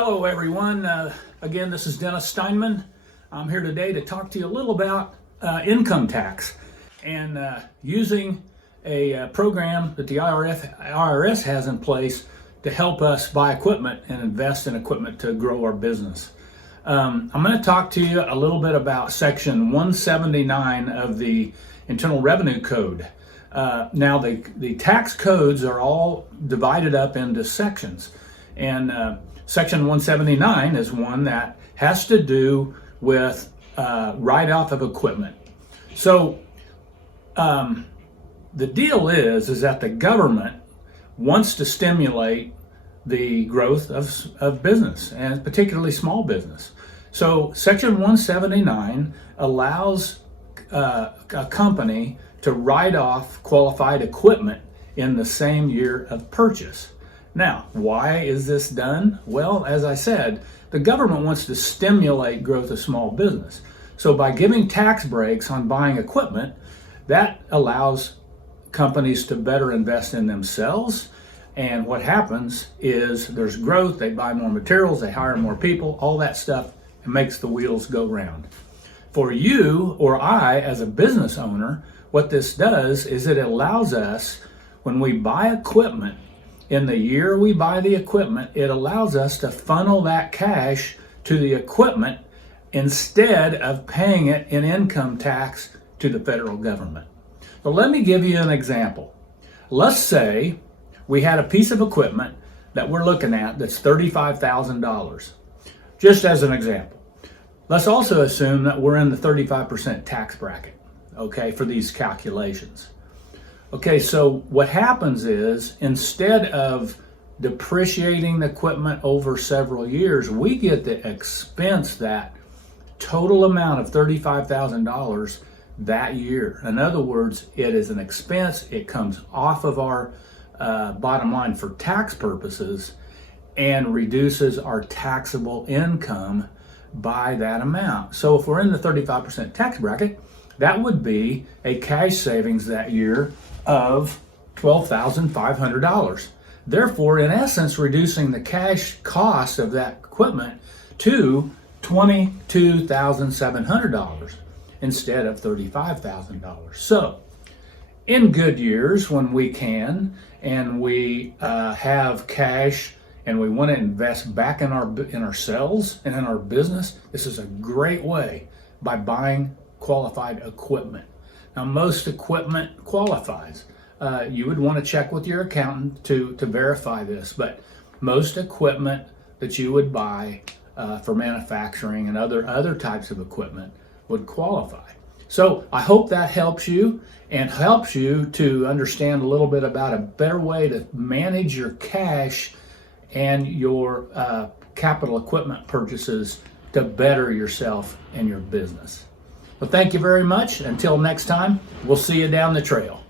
Hello everyone, again this is Dennis Steinman. I'm here today to talk to you a little about income tax and using a program that the IRS has in place to help us buy equipment and invest in equipment to grow our business. I'm going to talk to you a little bit about Section 179 of the Internal Revenue Code. Now the tax codes are all divided up into sections, and Section 179 is one that has to do with write-off of equipment. So the deal is that the government wants to stimulate the growth of business, and particularly small business. So Section 179 allows a company to write off qualified equipment in the same year of purchase. Now, why is this done? Well, as I said, the government wants to stimulate growth of small business. So by giving tax breaks on buying equipment, that allows companies to better invest in themselves. And what happens is there's growth, they buy more materials, they hire more people, all that stuff, it makes the wheels go round. For you or I as a business owner, what this does is it allows us, when we buy equipment, in the year we buy the equipment, it allows us to funnel that cash to the equipment instead of paying it in income tax to the federal government. So let me give you an example. Let's say we had a piece of equipment that we're looking at that's $35,000, just as an example. Let's also assume that we're in the 35% tax bracket, okay, for these calculations. Okay, so what happens is, instead of depreciating the equipment over several years, we get to expense that total amount of $35,000 that year. In other words, it is an expense, it comes off of our bottom line for tax purposes and reduces our taxable income by that amount. So if we're in the 35% tax bracket, that would be a cash savings that year of $12,500. Therefore, in essence, reducing the cash cost of that equipment to $22,700 instead of $35,000. So, in good years when we can and we have cash and we want to invest back in ourselves and in our business, this is a great way by buying qualified equipment. Now, most equipment qualifies. You would want to check with your accountant to verify this, but most equipment that you would buy for manufacturing and other types of equipment would qualify. So I hope that helps you and helps you to understand a little bit about a better way to manage your cash and your capital equipment purchases to better yourself and your business. Well, thank you very much. Until next time, we'll see you down the trail.